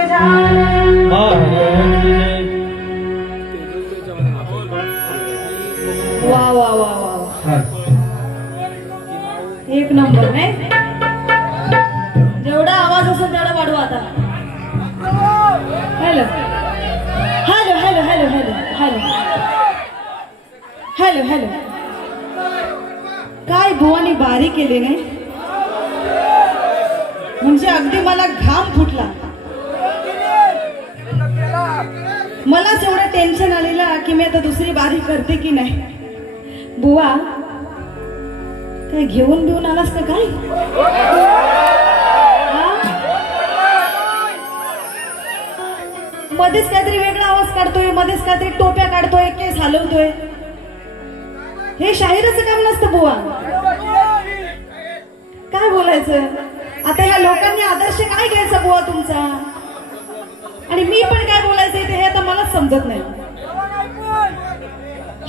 गजानन वा वा वा वा एक नंबर नाही जेवढा आवाज असेल तेवढा वाढवा आता hello hello hello hello hello hello hello hello काय बुवानी बारी केली नाही म्हणजे अगदी मला घाम फुटला मलाच एवढं टेन्शन आलेला की मी आता दुसरी बारी करते की नाही बुवा काय घेऊन घेऊन आलास का काय मध्येच काहीतरी वेगळा आवाज काढतोय मध्येच काहीतरी टोप्या काढतोय केस हलवतोय हे शाहिराचं काम नसतं बुवा काय बोलायचं आता ह्या लोकांनी आदर्श काय घ्यायचा बुवा तुमचा आणि मी पण काय बोलायचं ते हे आता मलाच समजत नाही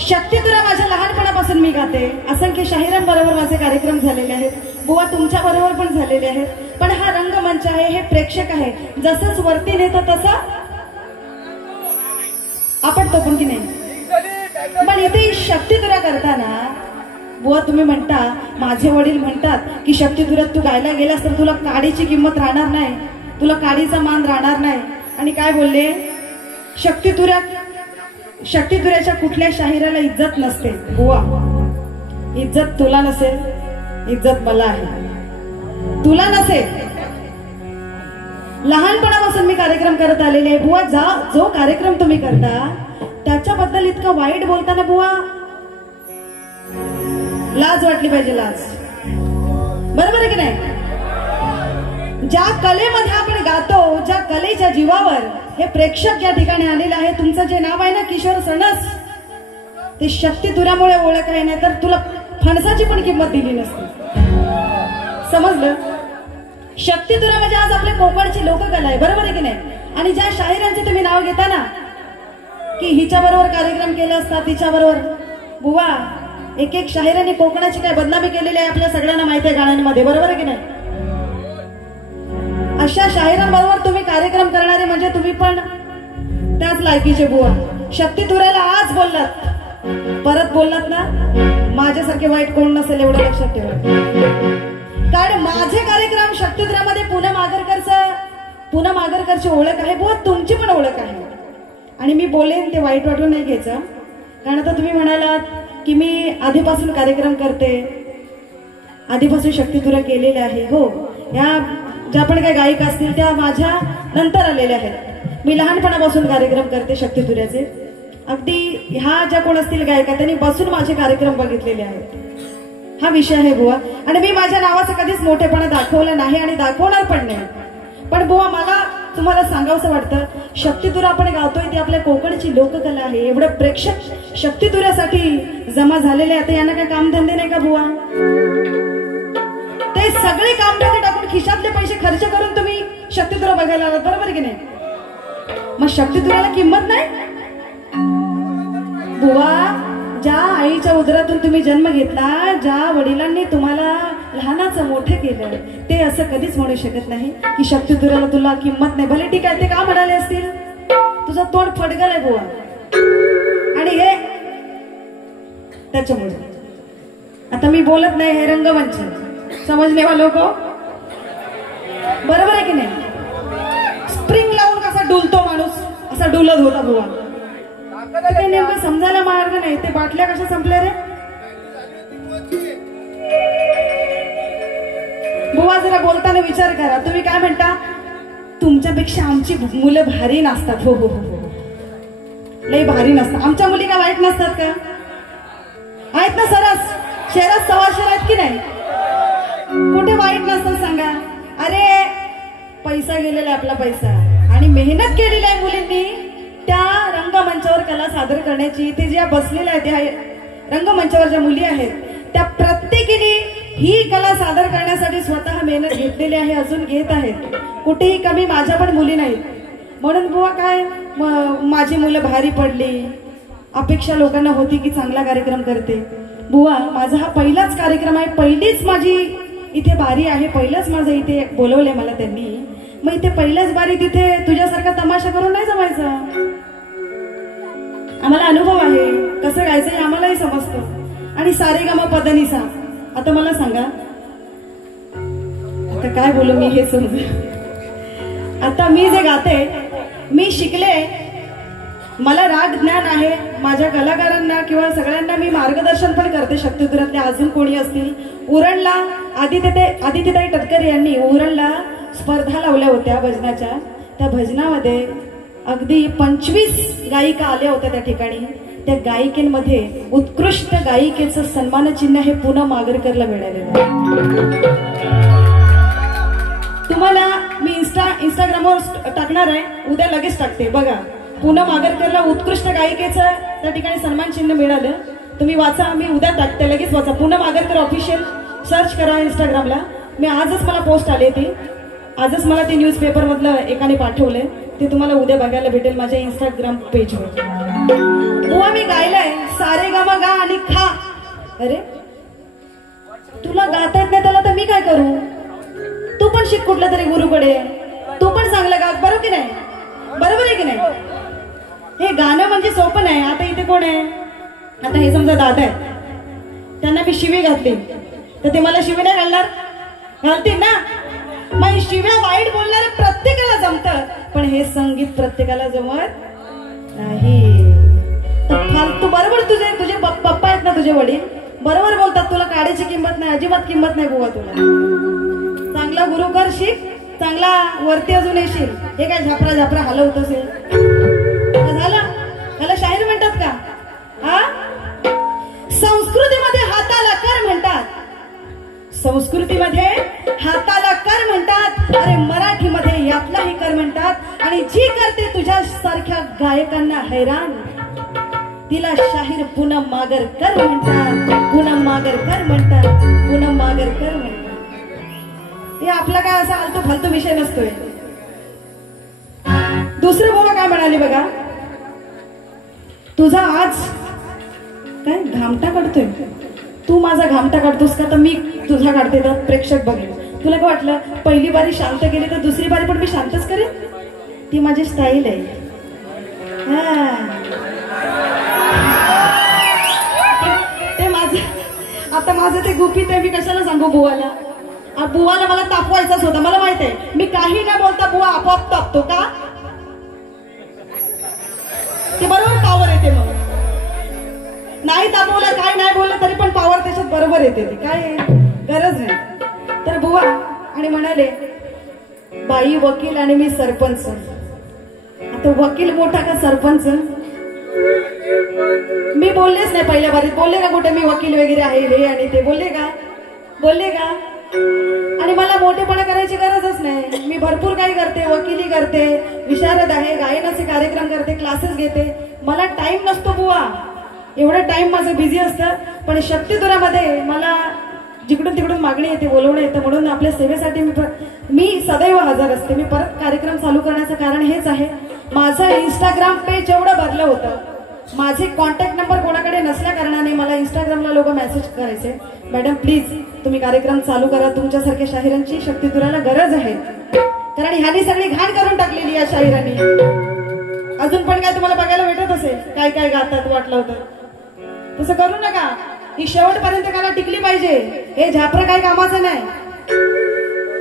शक्ती तुला माझ्या लहानपणापासून मी गाते असंख्य शाहिरांबरोबर माझे कार्यक्रम झालेले आहेत बुवा तुमच्या बरोबर पण झालेले आहेत पण हा रंगमंच आहे हे प्रेक्षक आहे जसंच वरती नेतं तसं आपण तो पण की नाही पण इथे शक्ती तुला करताना बुवा तुम्ही म्हणता माझे वडील म्हणतात की शक्ती तुऱ्यात तू गायला गेलास तर तुला काडीची किंमत राहणार नाही तुला काडीचा मान राहणार नाही आणि काय बोलले शक्ती तुऱ्याच्या कुठल्या शाहिराला इज्जत नसते बुवा इज्जत तुला नसेल इज्जत मला आहे तुला नसेल लहानपणापासून मी कार्यक्रम करत आलेले आहे बुवा जो कार्यक्रम तुम्ही करता त्याच्याबद्दल इतकं वाईट बोलताना बुवा लाज वाटली पाहिजे लाज बरोबर आहे की नाही ज्या कलेमध्ये आपण गातो ज्या कलेच्या जीवावर हे प्रेक्षक या ठिकाणी आलेले आहे तुमचं जे नाव आहे ना किशोर सणस ते शक्ती तुऱ्यामुळे ओळख आहे नाही तर तुला फणसाची पण किंमत दिली नसती समजलं शक्ती तुरा म्हणजे आज आपल्या कोकणची लोककला आहे बरोबर आहे की नाही आणि ज्या शाहिरांचे तुम्ही नाव घेता ना की हिच्या बरोबर कार्यक्रम केला असता तिच्या बरोबर बुवा एक एक शाहिरांनी कोकणाची काय बदनामी केलेली आहे आपल्या सगळ्यांना माहिती आहे गाण्यांमध्ये बरोबर आहे की नाही अशा शाहिरांबरोबर तुम्ही कार्यक्रम करणारे म्हणजे तुम्ही पण त्याच लायकीचे बुवा शक्ती तुऱ्याला आज बोललात परत बोललात ना माझ्यासारखे वाईट कोण नसेल एवढं लक्षात ठेवा कारण माझे कार्यक्रम शक्ती तुऱ्यामध्ये पूनम आगरकरची ओळख आहे बुवा तुमची पण ओळख आहे आणि मी बोलेन ते वाईट वाटून नाही घ्यायचं कारण आता तुम्ही म्हणालात की मी आधीपासून कार्यक्रम करते आधीपासून शक्ती तुऱ्या केलेले आहे हो या ज्या पण काही गायिका असतील त्या माझ्या नंतर आलेल्या आहेत मी लहानपणापासून कार्यक्रम करते शक्ती तुऱ्याचे अगदी ह्या ज्या कोण असतील गायिका त्यांनी बसून माझे कार्यक्रम बघितलेले आहेत हा विषय आहे बुवा आणि मी माझ्या नावाचं कधीच मोठेपणा दाखवलं नाही आणि दाखवणार पण नाही पण बुवा मला तुम्हाला सांगावंसं वाटतं शक्ती तुरा आपण गावतोय ती आपल्या कोकणची लोककला आहे एवढं प्रेक्षक शक्ती तुऱ्यासाठी जमा झालेले आता यांना काय कामधंदे नाही का बुवा ते सगळे कामधंदे टाकून खिशातले पैसे खर्च करून तुम्ही शक्ती तुरा बघायला आलात बरोबर की नाही मग शक्ती तुऱ्याला किंमत नाही बुवा ज्या आईच्या उदरातून तुम्ही जन्म घेतला ज्या वडिलांनी तुम्हाला लहानाचं मोठे केलं ते असं कधीच म्हणू शकत नाही की शक्ती तुऱ्याला तुला किंमत नाही भले ठीक आहे ते का म्हणाले असतील तुझं तोंड फडगल आहे बुवा आणि हे त्याच्यामुळे आता मी बोलत नाही हे रंगमंच समजणे वालो को बरोबर आहे की नाही स्प्रिंग लावून कसा डुलतो माणूस असा डुलत होता बुवा काही नेमकं समजायला मार्ग नाही ते बाटल्या कशा संपल्या रे बुवा जरा बोलताना विचार करा तुम्ही काय म्हणता तुमच्यापेक्षा आमची मुलं भारी नसतात हो हो हो लई भारी नसतात आमच्या मुली का वाईट नसतात का आहेत ना सरस शहरात सवाशेर आहेत की नाही कुठे वाईट नसतात सांगा अरे पैसा गेलेला आपला पैसा आणि मेहनत केलेली आहे मुलींनी त्या रंगमंचावर कला सादर करण्याची ते ज्या बसलेल्या आहेत त्या रंगमंचावर ज्या मुली आहेत त्या प्रत्येकीने ही कला सादर करण्यासाठी स्वतः मेहनत घेतलेली आहे अजून घेत आहेत कुठेही कमी माझ्या पण मुली नाहीत म्हणून बुवा काय माझी मुलं भारी पडली अपेक्षा लोकांना होती की चांगला कार्यक्रम करते बुवा माझा हा पहिलाच कार्यक्रम आहे पहिलीच माझी इथे बारी आहे पहिलंच माझं इथे बोलवलंय मला त्यांनी मग इथे पहिल्याच बारी तिथे तुझ्यासारखा तमाशा करून नाही जमायचं. आम्हाला अनुभव आहे, कसं गायचं हे आम्हालाही समजतं. आणि सारेगामा पदनिसा. आता मला सांगा, आता काय बोलू मी हे समज. आता मी जे गाते, मी शिकले, मला राग ज्ञान आहे. माझ्या कलाकारांना किंवा सगळ्यांना मी मार्गदर्शन पण करते. शक्तिधुरातले अजून कोणी असतील, उरणला आदित्यताई टटकर यांनी उरणला स्पर्धा लावल्या होत्या भजनाच्या. त्या भजनामध्ये अगदी 25 गायिका आल्या होत्या त्या ठिकाणी. त्या गायिकेमध्ये उत्कृष्ट गायिकेचं सन्मान चिन्ह हे पूनम आगरकरला मिळालेलं. तुम्हाला मी इंस्टाग्रामवर टाकणार आहे, उद्या लगेच टाकते बघा. पूनम आगरकरला उत्कृष्ट गायिकेचं त्या ठिकाणी सन्मान चिन्ह मिळालं. तुम्ही वाचा, मी उद्या टाकते, लगेच वाचा. पूनम आगरकर ऑफिशियल सर्च करा इंस्टाग्रामला. मी आजच मला पोस्ट आली ती, आजच मला ते न्यूजपेपर मधलं एकाने पाठवलंय. ते तुम्हाला उद्या बघायला भेटेल माझ्या इंस्टाग्राम पेजवर. बुवा मी गायलंय सारेगामा गा आणि खा. अरे तुला गाता येत नाही त्याला तर मी काय करू? तू पण शिक कुठल्या तरी गुरुकडे, तू पण चांगलं गा. बरोबर की नाही? बरोबर आहे की नाही? हे गाणं म्हणजे सोपं नाही. आता इथे कोण आहे? आता हे समजा दादा आहे, त्यांना मी शिवी घातली तर ते मला शिवी नाही घालणार? घालतील ना. मग शिव्या वाईट बोलणारे प्रत्येकाला जमतं, पण हे संगीत प्रत्येकाला जमत नाही. तू बरोबर, तुझे पप्पा आहेत ना, तुझे वडील बरोबर बोलतात. तुला काढायची किंमत नाही, अजिबात किंमत नाही बुवा. तुला चांगला गुरु कर, शिक, चांगला वरती अजून येशील. हे काय झापरा झापरा हलवत असेल झालं? ह्याला शाहीर म्हणतात का? हा, संस्कृतीमध्ये हाताला कर म्हणतात. संस्कृतीमध्ये हाताला कर म्हणतात. अरे मराठीमध्ये यातलाही कर म्हणतात. आणि जी करते तुझ्या सारख्या गायकांना हैराण, तिला शाहीर पूनम मागरकर म्हणतात. पूनम मागरकर म्हणतात. पूनम मागरकर म्हणतात. हे आपला काय असा आलतो फालतू विषय नसतोय. दुसरं बाबा काय म्हणाले बघा, तुझा आज काय घामटा काढतोय, तू माझा घामटा काढतोस का? तर मी तुझा काढते तर प्रेक्षक बघेल. तुला काय वाटलं पहिली बारी शांत केली तर दुसरी बारी पण मी शांतच करेन? ती माझी स्टाईल आहे. ते माझं, आता माझं ते गुपित आहे. मी कशाला सांगू बुवाला? बुवाला मला तापवायचाच होता. मला माहित आहे मी काही न बोलता बुवा आपोआप तापतो का? ते बरोबर पावर येते. मग नाही तापवलं, काय नाही बोललं तरी पण पावर त्याच्यात बरोबर येते. ती काय गरज नाही. तर बुवा आणि म्हणाले, बाई वकील आणि मी सरपंच. आता वकील मोठा का सरपंच? मी बोललेच नाही पहिल्या बारीत. बोलले का कुठे मी वकील वगैरे आहे हे आणि ते? बोलले का? बोलले का? आणि मला मोठेपणा करायची गरजच नाही. मी भरपूर काही करते, वकिली करते, विशारद आहे, गायनाचे कार्यक्रम करते, क्लासेस घेते. मला टाइम नसतो बुवा, एवढा टाइम माझं बिझी असतं. पण शक्तिधुरामध्ये मला जिकडून तिकडून मागणी येते, बोलवणं येतं. म्हणून आपल्या सेवेसाठी मी सदैव हजर असते. मी परत कार्यक्रम चालू करण्याचं कारण हेच आहे. माझं इंस्टाग्राम पेज एवढं भरलं होतं. माझे कॉन्टॅक्ट नंबर कोणाकडे नसल्या कारणाने मला इंस्टाग्रामला लोक मेसेज करायचे, मॅडम प्लीज तुम्ही कार्यक्रम चालू करा, तुमच्यासारख्या शाहिरांची शक्तिधुराला गरज आहे. कारण ह्यानी सगळी घाण करून टाकलेली या शाहिरांनी. अजून पण काय तुम्हाला बघायला भेटत असेल काय काय गातात वाटलं होतं? तसं करू नका. ही शेवटपर्यंत त्याला टिकली पाहिजे. हे झापरं काय कामाचं नाही.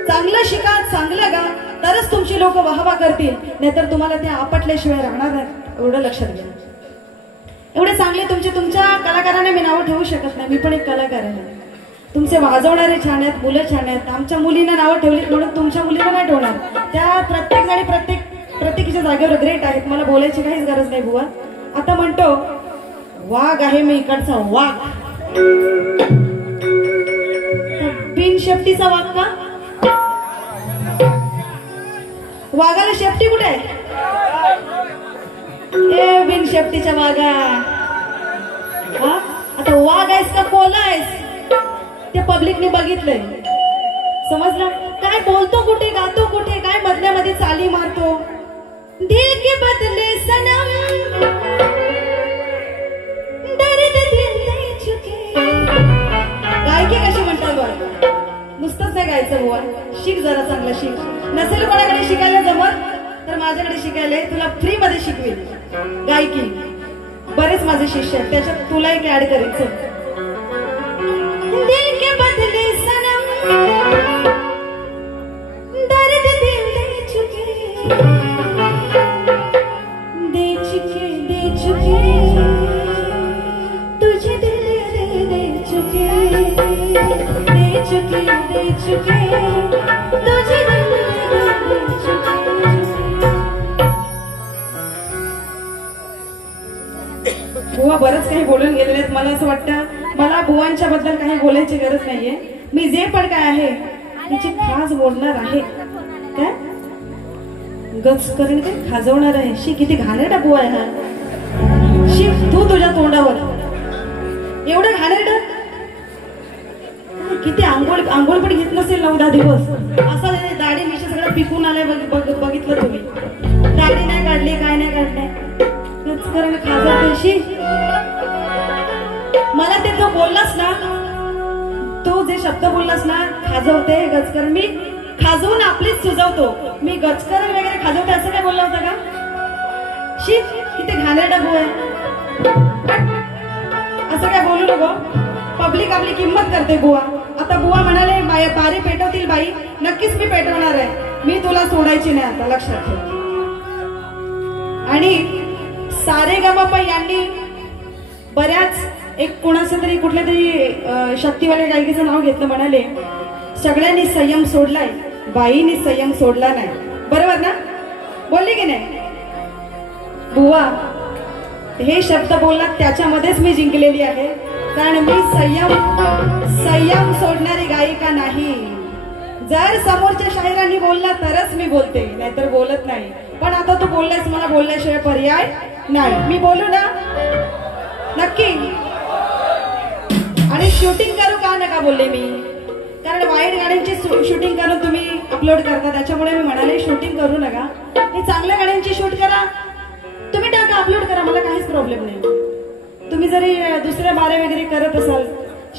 चांगलं शिका, चांगलं गा, तरच तुमची लोक वाहवा करतील. नाहीतर तुम्हाला ते आपटल्याशिवाय राहणार नाही. एवढं लक्षात घ्या. एवढे चांगले तुमच्या कलाकारांना मी नावं ठेवू शकत नाही. मी पण एक कलाकार आहे. तुमचे वाजवणारे छान आहेत, मुलं छान आहेत. आमच्या मुलींना नावं ठेवली म्हणून तुमच्या मुलींना नाही ठेवणार. त्या प्रत्येक जणी प्रत्येकीच्या जागेवर ग्रेट आहेत. मला बोलायची काहीच गरज नाही बुवा. आता म्हणतो वाघ आहे मी इकडचा वाघ. बिन शेपटीचा वाघ का? वाघाला शेपटी कुठे आहे? ए बिन शेपटीच्या वाघा. आता वाघ आहेस का कोला आहेस ते पब्लिकने बघितलंय. समजलं? काय बोलतो कुठे, गातो कुठे, काय मधल्या मध्ये चाली मारतो. दिल के बदले सनम दर्द दिल नहीं चुके. गायकी कशी म्हणतात बघ, नुसतंच नाही गायकी. गायचं बुवा, शिक जरा चांगलं शिक. नसेल कोणाकडे शिकायला जमत तर माझ्याकडे शिकायला तुला फ्री मध्ये शिकवेल गायकी. बरेच माझे शिष्य आहेत, त्याच्यात तुला एक ऍड करायचं. दिल के बदले सनम दर्द दिल दे चुके, दे चुके तुझे दिल दे चुके, दे चुके तुझे दिल दे चुके. बुवा बरंच काही बोलून गेलेले आहेत. मला असं वाटतं मला बुवांच्या बद्दल काही बोलायची गरज नाहीये. मी जे पण काय आहे त्याची खास बोलणार आहे. काय गचकरण काय खाजवणार आहे. शी किती घाणेरडा बुवा आहे हा. शी तू तुझ्या तोंडावर एवढं घाणेरडं. किती आंघोळ पण घेत नसेल 9-10 दिवस. असं दाढी मिशी सगळं पिकून आलंय. बघितलं तुम्ही दाढी नाही काढली काय नाही काढलंय. गचकरण खाजवते. मला ते तो बोललास ना, तो जे शब्द बोललास ना खाजवते गचकरण, मी खाजवून आपलीच सुजवतो. मी गचकरण वगैरे खाजवते असं काय बोलला होता का? शी किती घाणेरडा बुवा आहे. असं काय बोलू नको. पब्लिक आपली किंमत करते बुवा. आता बुवा म्हणाले बारी पेटवतील बाई, नक्कीच मी पेटवणार आहे. मी तुला सोडायची नाही आता, लक्षात ठेव. आणि सारेगमप यांनी बऱ्याच एक कोणाचं तरी कुठल्या तरी शक्तीवाल्या गायकीचं नाव घेतलं. म्हणाले सगळ्यांनी संयम सोडलाय, बाईनी संयम सोडला नाही. बरोबर ना? बोलली की नाही? बुवा हे शब्द बोललात त्याच्यामध्येच मी जिंकलेली आहे. कारण मी संयम सोडणारी गायिका नाही. जर समोरच्या शाहिरांनी बोलला तरच मी बोलते, नाहीतर बोलत नाही. पण आता तू बोललास, मला बोलल्याशिवाय पर्याय नाही. मी बोलू ना नक्की. आणि शूटिंग करू का नका बोलले मी, कारण वाईट गाण्यांची शूटिंग करून तुम्ही अपलोड करता, त्याच्यामुळे मी म्हणाले शूटिंग करू नका. हे चांगल्या गाण्यांची शूट करा, तुम्ही टाका, अपलोड करा, मला काहीच प्रॉब्लेम नाही. तुम्ही जरी दुसऱ्या बारे वगैरे करत असाल,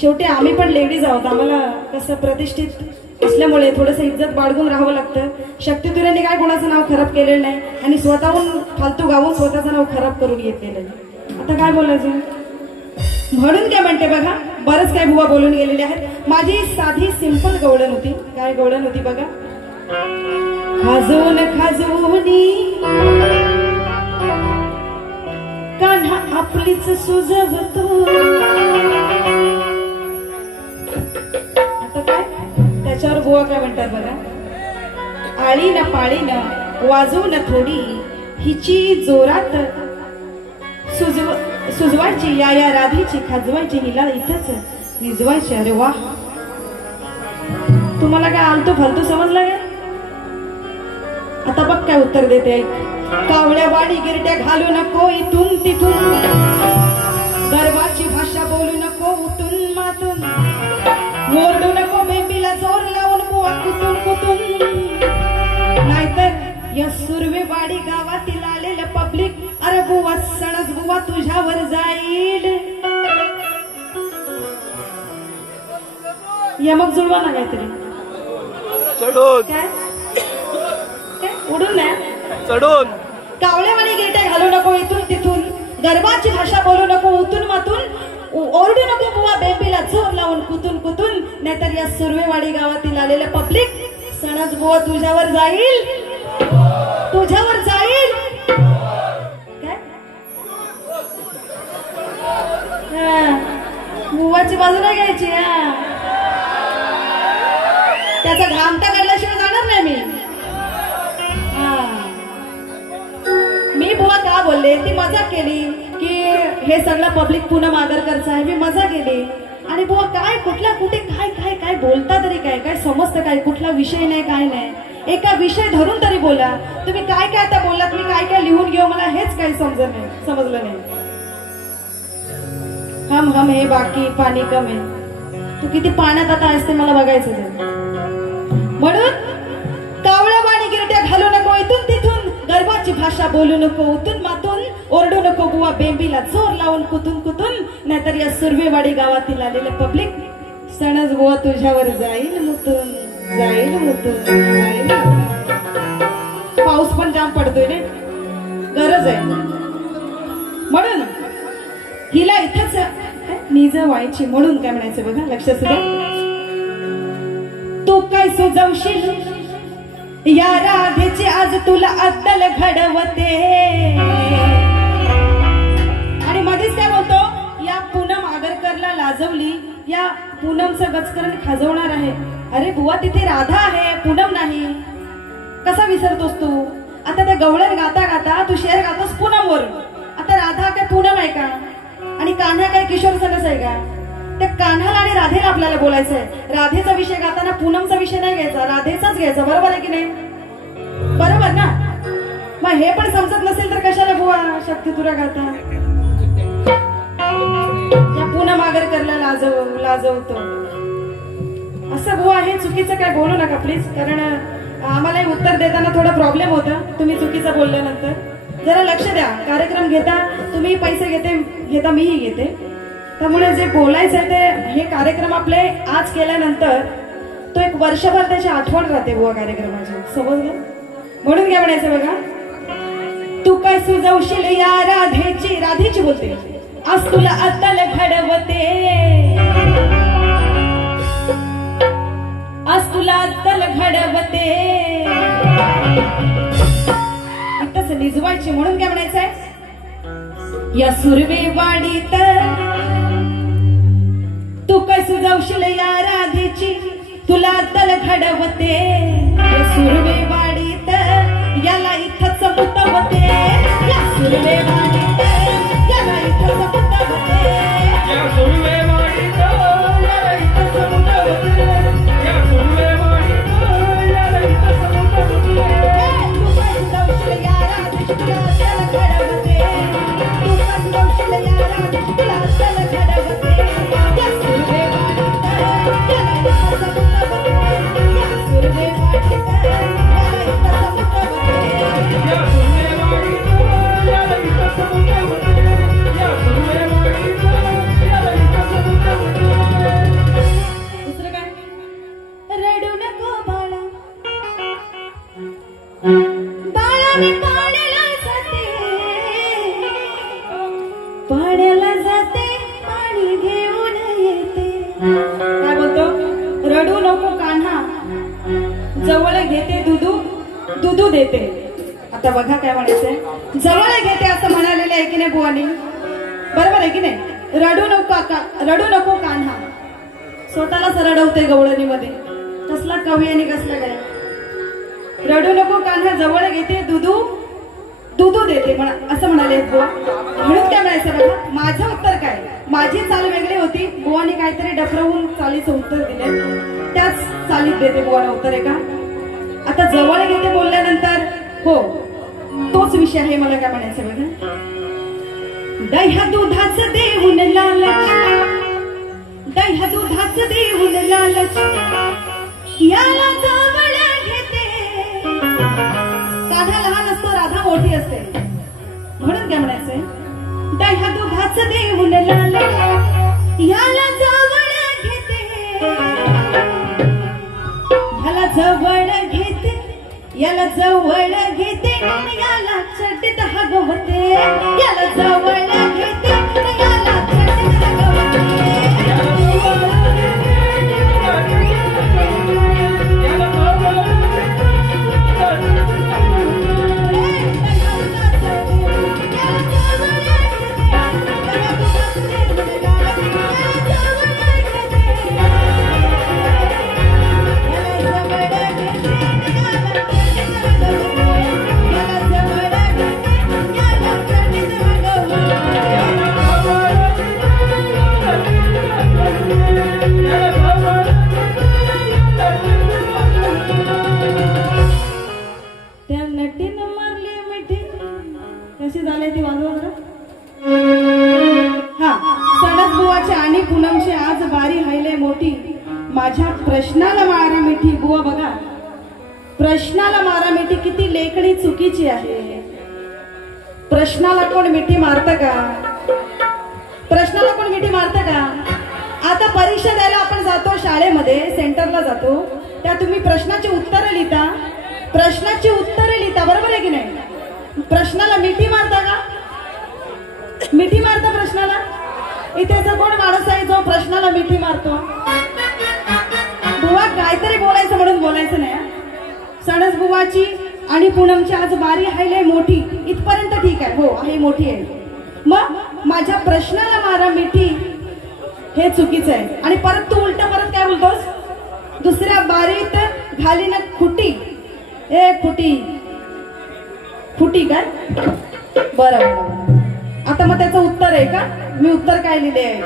शेवटी आम्ही पण लेडीज आहोत. आम्हाला कसं प्रतिष्ठित असल्यामुळे थोडंसं इज्जत बाळगून राहावं लागतं. शक्तितुल्यांनी काय कोणाचं नाव खराब केलेलं नाही आणि स्वतःहून फालतू गावून स्वतःचं नाव खराब करून घेतलेलं आहे. आता काय बोलायचं म्हणून काय म्हणते बघा. बरंच काय बुवा बोलून गेलेले आहेत. माझी साधी सिंपल गवळण होती. काय गवळण होती बघा. खाजवून खाजवूनी कान्हा आपलीच सुजवतो. आता काय त्याच्यावर बुवा काय म्हणतात बघा. आळी न पाळी न वाजवू न थोडी हिची जोरात सुजवायची, या राधीची खाजवायची, हिला इथंच निजवायची. अरे वा, तुम्हाला काय आलतो फालतू समजलं काय? आता बघ काय उत्तर देते. कावळ्या वाडी गिरट्या घालू नको इथून तिथून, गर्वाची भाषा बोलू नको उतून मातून, ओरडू नको बेंबीला जोर लावून बुवा कुतून कुतून, नाहीतर या सुर्वेवाडी गावातील आलेलं पब्लिक अरे बुवा सणस बुवा तुझ्यावर जाईल. यमक जुळवा ना काहीतरी. चढून काय उडून नाही चढून. कावळेवाणी गिरट्या घालू नको इथून तिथून, गर्वाची भाषा बोलू नको उतून मातून, ओरडू नको बुवा बेंबीला जोर लावून कुतून कुतून, नाहीतर या सुर्वेवाडी गावातील आलेलं पब्लिक सणस बुवा तुझ्यावर जाईल, तुझ्यावर जाईल. काय बुवाची बाजू नाही घ्यायची. त्याचा घाम तर काढल्याशिवाय जाणार नाही मी. मी बुवा का बोलले, ती मजाक केली की हे सगळं पब्लिक पूनम आगरकरचं आहे. मी मजा केली आणि बुवा काय कुठल्या कुठे काय काय काय बोलता तरी काय काय समजतं काय, कुठला विषय नाही काय नाही. एका विषय धरून तरी बोला. तुम्ही काय काय आता बोललात, मी काय काय लिहून घेऊ, मला हेच काही समजलं नाही. हम हम हे बाकी पाणी कम आहे. तू किती पाण्यात आता आहेस ते मला बघायचं. म्हणून कावळ्या वाणी गिरट्या घालू नको इथून तिथून, गर्वाची भाषा बोलू नको उतून मातून, ओरडू नको बुवा बेंबीला जोर लावून कुतून कुतून, नाहीतर या सुर्वेवाडी गावातील आलेलं पब्लिक सणस बुवा तुझ्यावर जाईल मुतून. जाईल होतं, जाईल. पाऊस पण जाम पडतोय रे, गरज आहे म्हणून हिला इथंच निज व्हायची म्हणून काय म्हणायचं बघा, लक्षात सुद्धा. तू काय सुजवशील या राधेची आज तुला अद्दल घडवते. आणि मध्येच काय बोलतो, या पूनम आगरकरला लाजवली, या पूनमचं गचकरण खाजवणार आहे. अरे बुवा तिथे राधा आहे, पूनम नाही. कसा विसरतोस तू? आता त्या गवळण गाता गाता तू शेर गातोस पूनम वरून. आता राधा काय पूनम आहे का? आणि कान्हा काय किशोर सनस आहे का? त्या कान्हाला आणि राधेला आपल्याला बोलायचं आहे. राधेचा विषय गाताना पूनमचा विषय नाही घ्यायचा, राधेचाच घ्यायचा. बरोबर आहे की नाही? बरोबर ना? मग हे पण समजत नसेल तर कशाला बुवा शक्ती तुरा गाता? या पूनम आगरकरला लाजवतो असं बुवा, हे चुकीचं काय बोलू नका प्लीज. कारण आम्हालाही उत्तर देताना थोडा प्रॉब्लेम होता तुम्ही चुकीचं बोलल्यानंतर. जरा लक्ष द्या. कार्यक्रम घेता तुम्ही, पैसे घेता मीही घेते. त्यामुळे जे बोलायचं आहे ते, हे कार्यक्रम आपले आज केल्यानंतर तो एक वर्षभर त्याची आठवण राहते बुवा कार्यक्रमाची. समजलं? म्हणून काय म्हणायचं बघा, तू काय सुजवशील या राधेची बोलते, आज तुला अद्दल घडवते, आज तुला अद्दल घडवते. इथंच निजवायची म्हणून काय म्हणायचंय, या सुरवेवाडीत तू काय सुजवशील या राधेची तुला अद्दल घडवते. या सुरवेवाडीत याला इथंच मुतवते, या सुरवेवाडीत याला इथंच मुतवते, या सुरवेवाडीत याला इथंच मुतवते, या सुरवेवाडीत याला इथंच मुतवते. तू काय सुजवशील या राधेची तुला अद्दल घडवते, तू काय सुजवशील या राधेची तुला अद्दल घडवते. या सुरवेवाडीत याला इथंच मुतवते, या सुरवेवाडीत याला इथंच मुतवते, या सुरवेवाडीत याला इथंच मुतवते, या सुरवेवाडीत याला इथंच मुतवते. दुसरं काय, रडू नको बाळा, बाळा मी पाण्याला जाते, पाण्याला जाते पाणी घेऊन येते. काय बोलतो, रडू नको कान्हा, जवळ घेते दुधू देते. आता बघा काय म्हणायचंय, जवळ घेते असं म्हणालेलं आहे की नाही बुवानी? बरोबर आहे की नाही? रडू नको कान्हा, स्वतःलाच रडवते गवळणीमध्ये. कसला कवी आणि कसला काय. रडू नको कान्हा, जवळ घेते दुधू देते असं म्हणाले बुवा. म्हणून काय म्हणायचं बघा, माझं उत्तर काय, माझी चाल वेगळी होती, बुवानी काहीतरी डफरवून चालीचं उत्तर दिले, त्याच चालीत देते बुवाला उत्तर आहे का. आता जवळ घेते बोलल्यानंतर हो तोच विषय आहे. मला काय म्हणायचं बघा, दह्या दुधाचं देऊन लालच, दह्या दुधाचं देऊन लालच, याला जवळ घेते. कान्हा लहान असतो, राधा मोठी असते. म्हणून काय म्हणायचंय, दह्या दुधाचं देऊन लालच, याला जवळ घेते, याला जवळ घेते, याला जवळ घेते, याला चटत हगवते, याला जवळ घेते, याला चटत हगवते. पूनमची आज बारी हायले मोठी, माझ्या प्रश्नाला मारा मिठी. बुवा बघा, प्रश्नाला मारा मिठी किती लेखणी चुकीची आहे. प्रश्नाला कोण मिठी मारतं का? प्रश्नाला कोण मिठी मारतं का? आता परीक्षा द्यायला आपण जातो शाळेमध्ये, सेंटरला जातो, त्या तुम्ही प्रश्नाची उत्तरं लिहिता, प्रश्नाची उत्तरे लिहिता, बरोबर आहे की नाही? प्रश्नाला मिठी मारता का? मिठी मारता प्रश्नाला? इथे असं कोण माणूस आहे जो प्रश्नाला मिठी मारतो? बुवा काहीतरी बोलायचं म्हणून बोलायचं नाही. सणस बुवाची आणि पूनमची आज बारी आहे मोठी, इथपर्यंत ठीक आहे, हो आहे मोठी आहे. मग माझ्या प्रश्नाला मारा मिठी हे चुकीचं आहे. आणि परत तू उलट परत काय बोलतोस? दुसऱ्या बारीत घालीन खुटी, ए खुटी खुटी काय? बरं, आता मग त्याचं उत्तर आहे का? मी उत्तर काय लिहिले आहे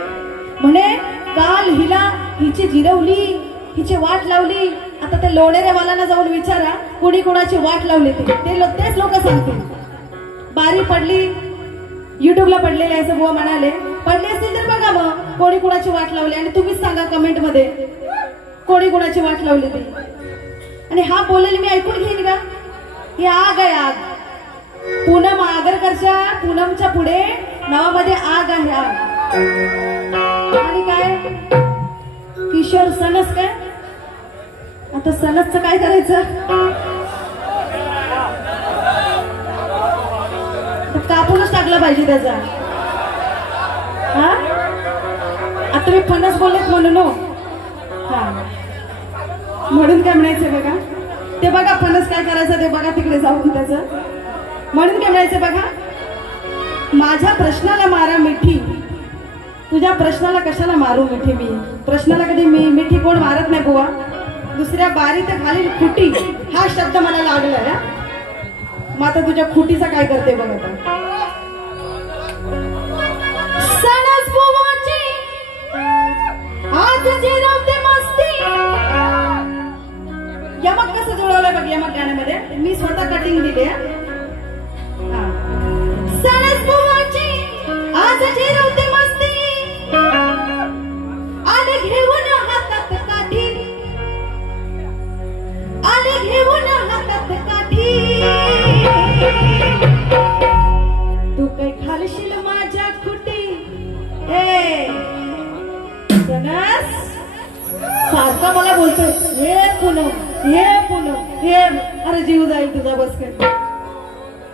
म्हणे, काल हिला हिची जिरवली, हिची वाट लावली. आता त्या लोणेरेवालांना जाऊन विचारा कुणी कोणाची वाट लावली तेच लोक सांगतील. बारी पडली, युट्यूबला पडलेले आहे असं बुवा म्हणाले. पडले असतील तर बघा मग कोणी कोणाची वाट लावली आणि तुम्हीच सांगा कमेंट मध्ये कोणी कोणाची वाट लावली ती. आणि हा बोलेल मी ऐकून घेईन का? ही आग आहे आग. पूनम आगरकरच्या पूनमच्या पुढे नावामध्ये आग आहे आग. आणि काय किशोर सणस काय? आता सणसचं काय करायचं? कापूनच टाकलं पाहिजे त्याचा. हा आता मी फणस बोललेत म्हणून हो. हा म्हणून काय म्हणायचं बघा, ते बघा फणस काय करायचं ते बघा तिकडे जाऊन त्याचं. म्हणून काय म्हणायचं बघा, माझ्या प्रश्नाला मारा मिठी, तुझ्या प्रश्नाला कशाला मारू मिठी? मी प्रश्नाला कधी मिठी कोण मारत नाही बुवा. दुसऱ्या बारीत खालील खुटी हा शब्द मला लागलाय. मग आता तुझ्या खुटीचा काय करते बघ. आता सणस बुवाची आज जिरवते मस्ती. यमक कसं जुळवलंय बघ यमक गाण्यामध्ये, मी स्वतः कटिंग दिली. सणस बुवाची आज जिरवते मस्ती, आले घेऊन हातात काठी, आले घेऊन हातात काठी. तू काय घालशील माझ्या खुटी, ए सणस सारखा मला बोलतोय हे पूनम हे पूनम हे. अरे जीव जाईल तुझा बस काय.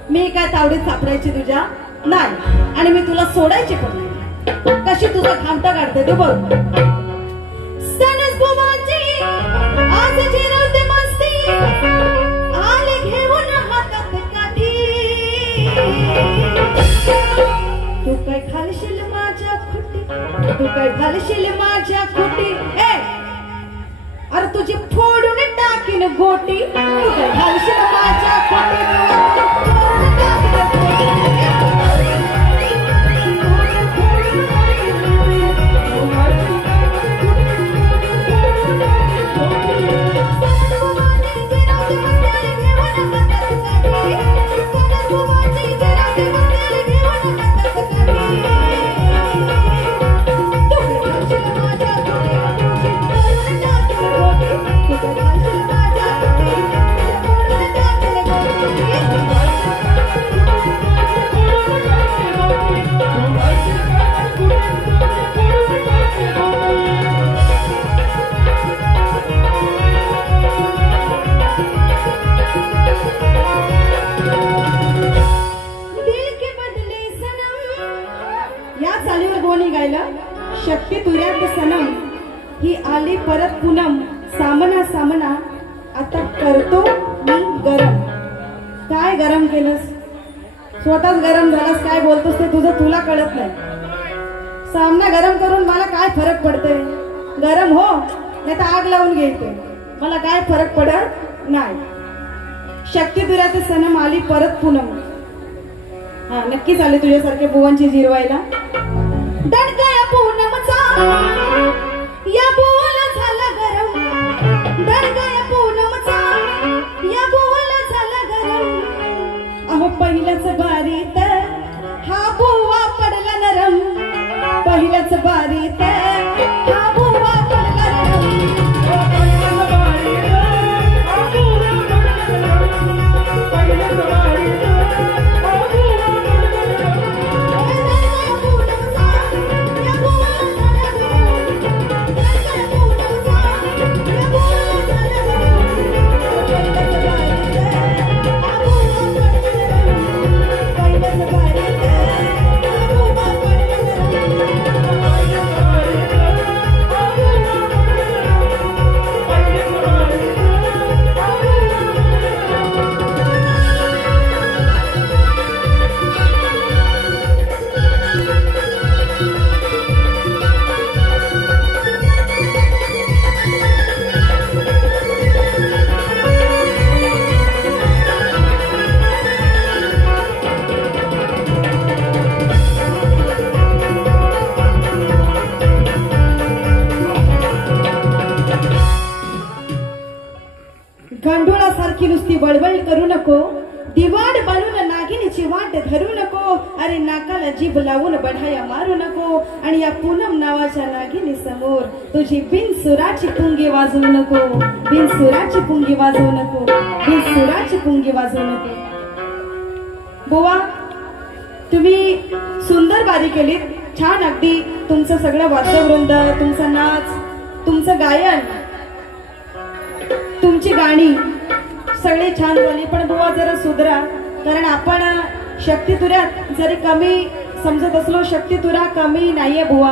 मी काय तावडीत सापडायची तुझ्या नाही, आणि मी तुला सोडायची पण नाही. कशी तुझा खामटा काढते तू बघ. सणस बुवाची आज जिरवते मस्ती, आले घेऊन हातात काठी. तू काय घालशील माझ्या खुटी, तू काय घालशील माझ्या खुटी. ए अरे तुझी फोडून टाकीन गोटी, तू काय घालशील माझ्या खुटी. शक्ती तुऱ्यात सनम ही आली परत पूनम. सामना सामना आता करतो मी गरम. काय गरम केलंस? स्वतःच गरम झालास. काय बोलतोस ते तुझं तुला कळत नाही. सामना गरम करून मला काय फरक पडतोय? गरम हो नाही तर आग लावून घ्यायचे, मला काय फरक पडत नाही. शक्ती तुऱ्यात सनम आली परत पूनम. हा नक्कीच आले तुझ्यासारखे बुवांची जिरवायला. दडकाया पूनमचा या बुवाला झाला गरम, दडकाया पूनमचा या बुवाला झाला गरम. अहो पहिल्याच बारीत हा बुवा पडला नरम, पहिल्याच बारीत हा बुवा पडला नरम. नुसती बळबळ करू नको, दिवाड बनून नागिनीची वाट धरू नको, अरे नाकाला जीभ लावून बढाया मारू नको, आणि या पूनम नावाच्या नागिनी समोर तुझी बिनसुराची पुंगी वाजवू नको, बिनसुराची पुंगी वाजवू नको, बिनसुराची पुंगी वाजवू नको. बुवा, तुम्ही सुंदर बारी केलीत, छान. अगदी तुमचं सगळं वाद्यवृंद, तुमचा नाच, तुमचं गायन, तुमची गाणी सगळी छान झाली. पण बुवा जरा सुधरा, कारण आपण शक्तितुऱ्यात जरी कमी समजत असलो, शक्तितुरा कमी नाहीये बुवा.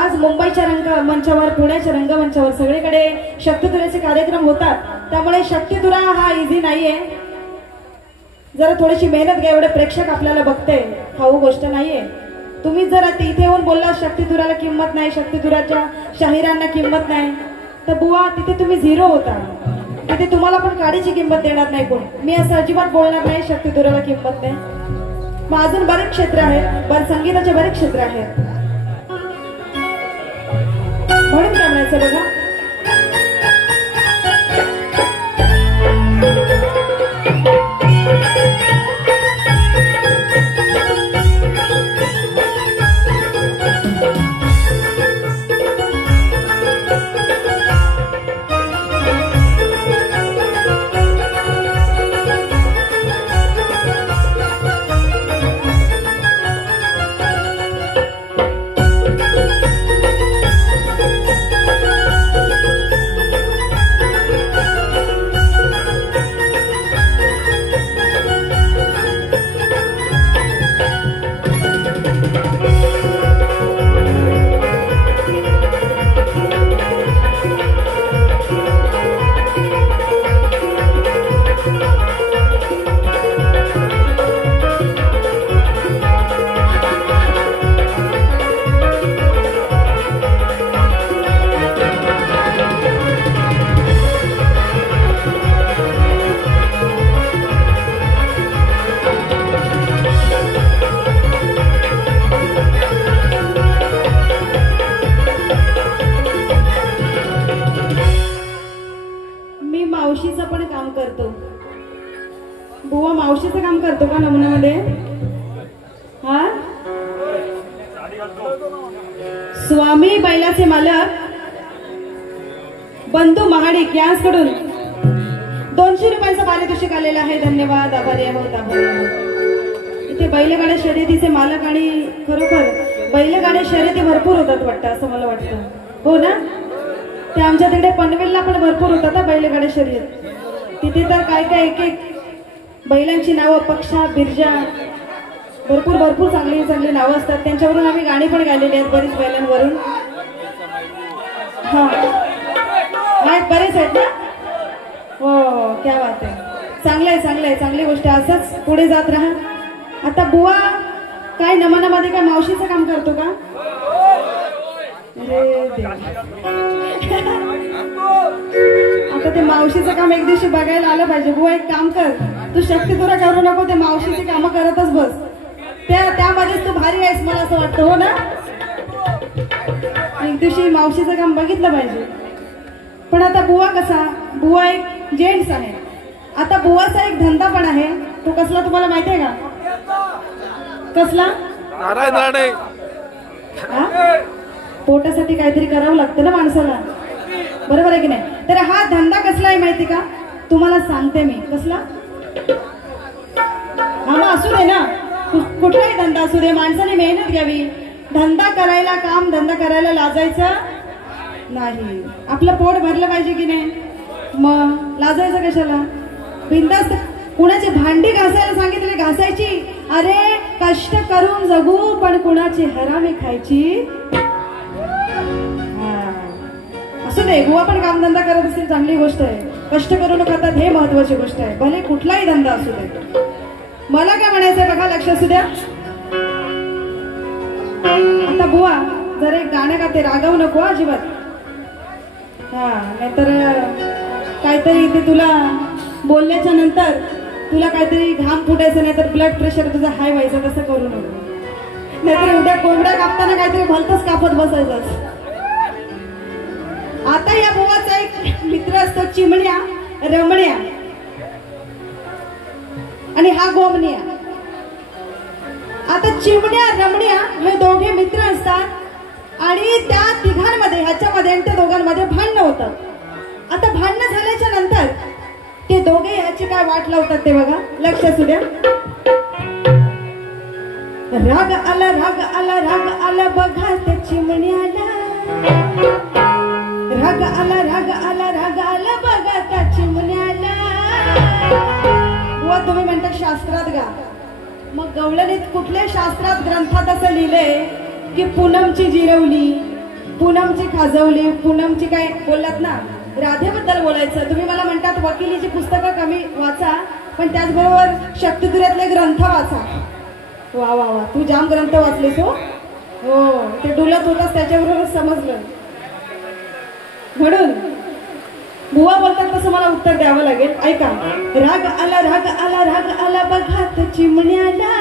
आज मुंबईच्या रंगमंचावर, पुण्याच्या रंगमंचावर सगळीकडे शक्तितुऱ्याचे कार्यक्रम होतात, त्यामुळे शक्तितुरा हा इझी नाहीये. जरा थोडीशी मेहनत घ्या. एवढे प्रेक्षक आपल्याला बघते, खाऊ गोष्ट नाहीये. तुम्ही जर तिथे येऊन बोलला शक्तितुराला किंमत नाही, शक्तितुराच्या शाहिरांना किंमत नाही, तर बुवा तिथे तुम्ही झिरो होता. तिथे तुम्हाला पण काडीची किंमत देणार नाही कोण. मी असं अजिबात बोलणार नाही शक्तितुराला किंमत नाही. मग अजून बरेच क्षेत्र आहेत, संगीताचे बरेच क्षेत्र आहेत, म्हणून काय म्हणायचं बघा. मावशीचं पण काम करतो. बुवा मावशीचं काम करतो का नमुन्यामध्ये? हा, स्वामी बैलाचे मालक बंधू महाडिक यांकडून 200 रुपयांचा पारितोषिक आलेला आहे. धन्यवाद, आभारी आहोत, आभारी आहोत. इथे बैलगाड्या शर्यतीचे मालक, आणि खरोखर बैलगाड्या शर्यती भरपूर होतात वाटतं, असं मला वाटतं. हो ना? ते आमच्या तिकडे पनवेलला पण भरपूर होतात ना बैलगाड्या शर्यत. तिथे तर काय काय एक एक बैलांची नावं, पक्षा, बिरजा, भरपूर भरपूर चांगली चांगली नावं असतात. त्यांच्यावरून आम्ही गाणी पण गायलेली आहेत बरीच बैलांवरून. हा, बरेच आहेत ना? हो, क्या बात आहे. चांगलं आहे, चांगलं आहे, चांगली गोष्ट आहे. असंच पुढे जात राहा. आता बुवा काय नमनामध्ये काय मावशीचं काम करतो का? आता ते मावशीचं काम एक दिवशी बघायला आलं पाहिजे. बुवा एक काम कर, तू शक्तितुरा करू नको, ते मावशीची कामं करतच बस. त्यामध्येच तू भारी आहेस, मला असं वाटतं. हो ना? एक दिवशी मावशीचं काम बघितलं पाहिजे. पण आता बुवा कसा, बुवा एक जेंट्स आहे. आता बुवाचा एक धंदा पण आहे. तो कसला तुम्हाला माहिती आहे का? कसला? नारायण राणे. पोटासाठी काहीतरी करावं लागतं ना माणसाला, बरोबर आहे की नाही? तर हा धंदा कसला आहे माहिती का? तुम्हाला सांगते मी. कसला? हा, मग असू दे ना, कुठलाही धंदा असू दे, माणसाने मेहनत घ्यावी. धंदा करायला, काम धंदा करायला लाजायचं नाही. आपलं पोट भरलं पाहिजे की नाही? मग लाजायचं कशाला? बिनधास्त. कुणाची भांडी घासायला सांगितले घासायची. अरे कष्ट करून जगू, पण कुणाची हरामी खायची? असू दे, बुवा पण कामधंदा करत असेल, चांगली गोष्ट आहे. कष्ट करून खातात हे महत्वाची गोष्ट आहे, भले कुठलाही धंदा असू दे. मला काय म्हणायचंय बघा, लक्ष असू द्या. आता बुवा जर एक गाणं गाते, रागवू नको अजिबात. हा, नाहीतर काहीतरी इथे तुला बोलल्याच्या नंतर तुला काहीतरी घाम फुटायचं, नाहीतर ब्लड प्रेशर तुझा हाय व्हायचं. तसं करू नको, नाहीतर उद्या कोंबड्या कापताना काहीतरी भलतच कापत बसायचं. आता या बुवाचा एक मित्र असतो, चिमण्या, रमण्या. आणि हा गोमनिया. आता चिमण्या रमण्या हे दोघे मित्र असतात आणि त्या तिघांमध्ये ह्याच्यामध्ये आणि त्या दोघांमध्ये भांडणं होतं. आता भांडणं झाल्याच्या नंतर ते दोघे ह्याची काय वाट लावतात ते बघा, लक्ष असू द्या. राग आला राग आला राग आला बघा त्या चिमण्याला. राग आला राग आला राग आला बघा त्या चिमण्याला. बुवा तुम्ही म्हणता शास्त्रात गा, मग गवळणीत कुठल्या शास्त्रात ग्रंथात असं लिहिलंय की पूनमची जिरवली, पूनमची खाजवली, पूनमची काय बोललात ना, राधेबद्दल बोलायचं. तुम्ही मला म्हणतात वकिलीची पुस्तकं कमी वाचा, पण त्याचबरोबर शक्तिधुऱ्यातले ग्रंथ वाचा. वा वा वा, तू जाम ग्रंथ वाचलेस हो. हो, ते डुलत होतास त्याच्याबरोबर समजलं. म्हणून बुवा बोलतात तसं मला उत्तर द्यावं लागेल. ऐका. राग आला राग आला राग आला बघा त्या चिमण्याला.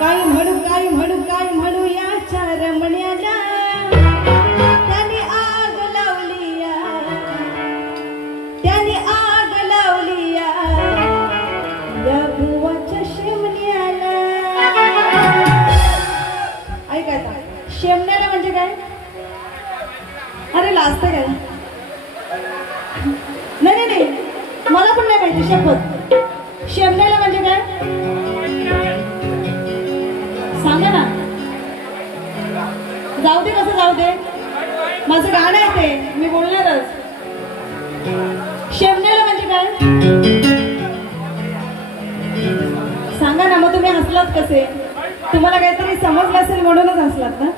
काय म्हणू काय म्हणू काय म्हणू याच्या रमण्याला. त्याने आग लावली या, त्याने आग लावली या बुवाच्या शेमण्याला. ऐका आता, शेमण्याला म्हणजे काय? अरे लाजत काय? नाही नाही, मला पण नाही माहिती शपथ. शेमण्याला म्हणजे काय सांगा ना. जाऊ दे, कसं जाऊ दे, माझं गाणं आहे ते, मी बोलणारच. शेमण्याला म्हणजे काय सांगा ना. मग तुम्ही हसलात कसे? तुम्हाला काहीतरी समजलं असेल म्हणूनच हसलात ना.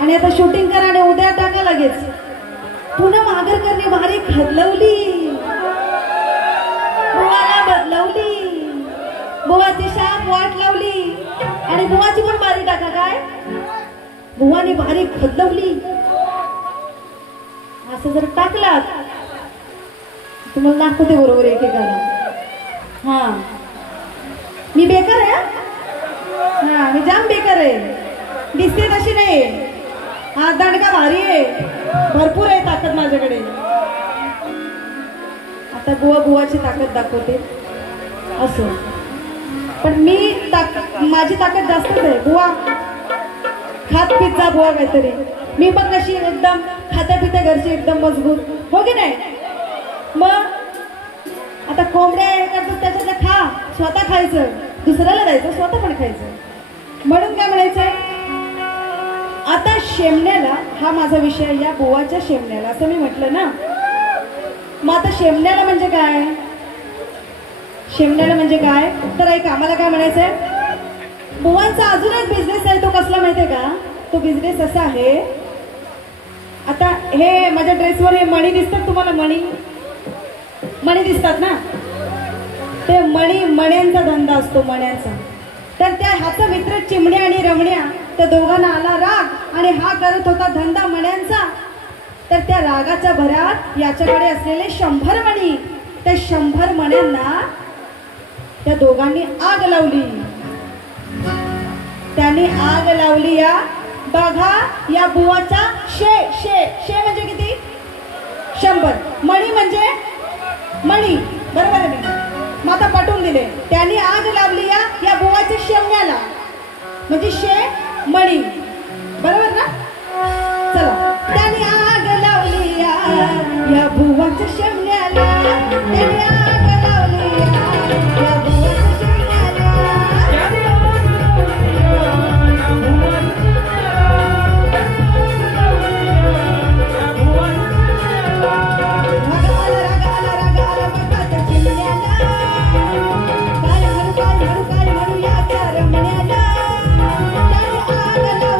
आणि आता शूटिंग करा आणि उद्या टाका लगेच. पुन्हा मागरकरने भारी खदलवली, बुवाला बदलवली, बुवाची शाप वाट लावली आणि बुवाची पण बारी टाका. काय बुवाने भारी खदलवली असं जर टाकलात तुम्हाला दाखवते बरोबर एकेकाला. हा, मी बेकार आहे. हा, मी जाम बेकार आहे, दिसते तशी नाही. हा दणका भारी आहे, भरपूर आहे ताकद माझ्याकडे. आता बुवा बुवाची ताकद दाखवते असं. पण मी माझी ताकद जास्तच आहे. बुवा खात पिझ्झा बुवा काहीतरी, मी पण कशी एकदम खात्या पित्या घरची एकदम मजबूत, हो की नाही. मग आता कोंबड्या हे करतात त्याच्यातलं खा, स्वतः खायचं, दुसऱ्याला द्यायचं, स्वतः पण खायचं. म्हणून काय म्हणायचंय आता शेमण्याला, हा माझा विषय या बुवाच्या शेमण्याला असं मी म्हटलं ना. मग आता शेमण्याला म्हणजे काय? शेमण्याला म्हणजे काय तर ऐका, आम्हाला काय म्हणायचंय. बुवांचा अजून एक बिझनेस आहे, तो कसला माहितीये का? तो बिझनेस असा आहे. आता हे माझ्या ड्रेसवर हे मणी दिसतात तुम्हाला, मणी मणी दिसतात ना, ते मण्यांचा धंदा असतो, मण्यांचा. तर त्या ह्याचा मित्र चिमण्या आणि रमण्या, त्या दोघांना आला राग आणि हा करत होता धंदा मण्यांचा. तर त्या रागाच्या भरात याच्याकडे असलेले 100 मणी, त्या 100 मण्यांना त्या दोघांनी आग लावली. त्यांनी आग लावली या बघा या बुवाच्या शे म्हणजे किती? 100. मणी म्हणजे मणी, बरोबर आहे ना. मग आता पटवून दिले. त्यांनी आग लावली या बुवाच्या शेमण्याला, म्हणजे मणी, बरोबर ना. चला. त्यांनी आग लावली या बुवाच्या शेमण्याला. त्यांनी आग लावली या बुवाच्या शेमण्याला. काय म्हणू या त्या रमण्याला. त्यांनी आग लावली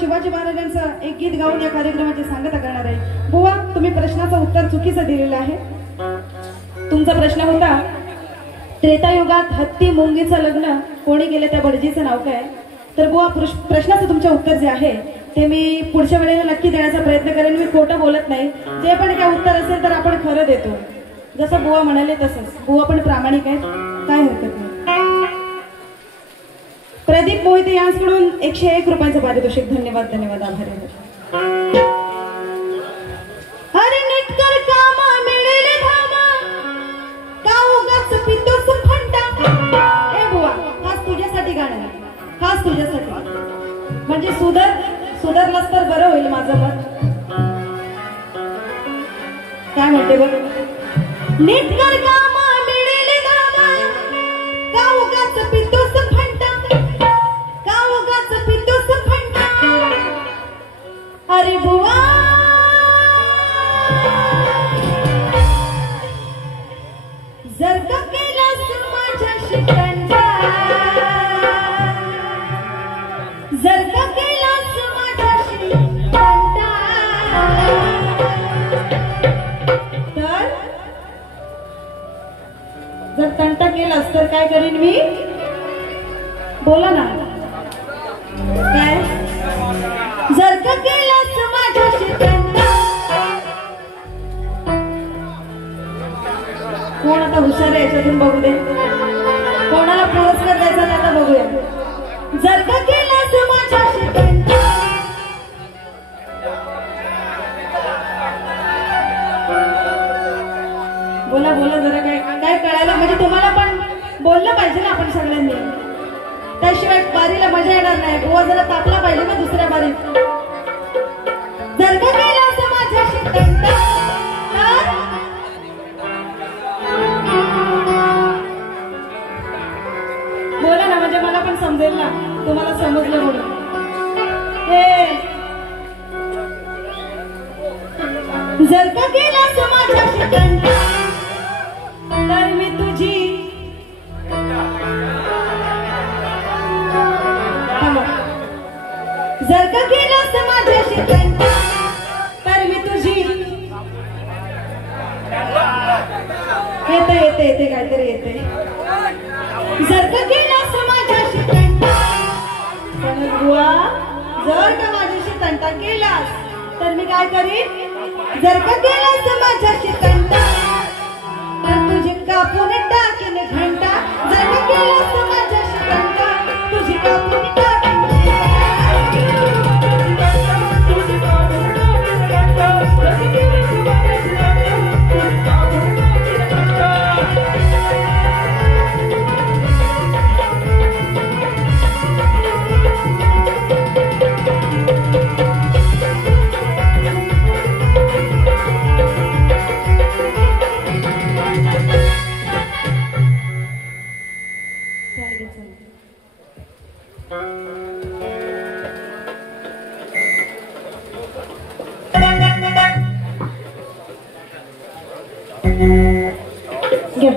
शिवाजी महाराजांचं एक गीत गाऊन या कार्यक्रमाची सांगता करणार आहे. बुवा, तुम्ही प्रश्नाचं उत्तर चुकीचं दिलेलं आहे. तुमचा प्रश्न होता, त्रेतायुगात हत्ती मुंगीचं लग्न कोणी केलं त्या भटजीचं नाव काय? तर बुवा, प्रश्नाचं तुमचं उत्तर जे आहे ते मी पुढच्या वेळेला नक्की देण्याचा प्रयत्न करेन. मी खोटं बोलत नाही. जे पण काय उत्तर असेल तर आपण खरं देतो. जसं बुवा म्हणाले तसंच. बुवा पण प्रामाणिक आहेत, काय हरकत नाही. प्रदीप मोहिते यांच्याकडून 101 रुपयांचं पारितोषिक. धन्यवाद धन्यवाद, आभारी आहे. अरे नेटकर कामा मिळेल धामा का उगाच पितोस फंटा. ए बुवा, खास तुझ्यासाठी गाणं आहे, खास तुझ्यासाठी. म्हणजे सुधारलास तर बरं होईल माझं मत. काय म्हणते बघ. नेटकर कामा मिळेल धामा का उगाच पितोस फंटा, का उगाच पितोस फंटा. अरे बुवा, जर का केलास माझ्याशी कंटा, जर का केलास माझ्याशी कंटा, तर जर तंटा केलास तर काय करीन मी? बोला ना काय. जर का केलास माझ्याशी कंटा. कोण आता हुशार आहे याच्यातून बघू दे. कोणाला पुरस्कार द्यायचा ते आता बघूया. जर का केलास माझ्याशी कंटा. बोला बोला जरा काय काय कळायला, म्हणजे तुम्हाला पण बोललं पाहिजे ना आपण सगळ्यांनी. त्याशिवाय बारीला मजा येणार नाही. बुवा जरा तापला पाहिजे ना दुसऱ्या बारीत. जर का केलास माझ्याशी कंटा, बोला ना, म्हणजे मला पण समजेल ना, तुम्हाला समजलं म्हणून. जर का केलास माझ्याशी कंटा तर मी तुझी जर का केलास माझ्याशी कंटा तर मी तुझी. येते येते काहीतरी येते. जर का केलास माझ्याशी कंटा, पण बुवा जर का माझ्याशी तंटा केलास तर मी काय करीन? जर का केलास माझ्याशी तंटा तर तुझी कापून टाकीन घंटा. जर का केलास माझ्याशी तंटा तुझी कापून टाकीन. घ्या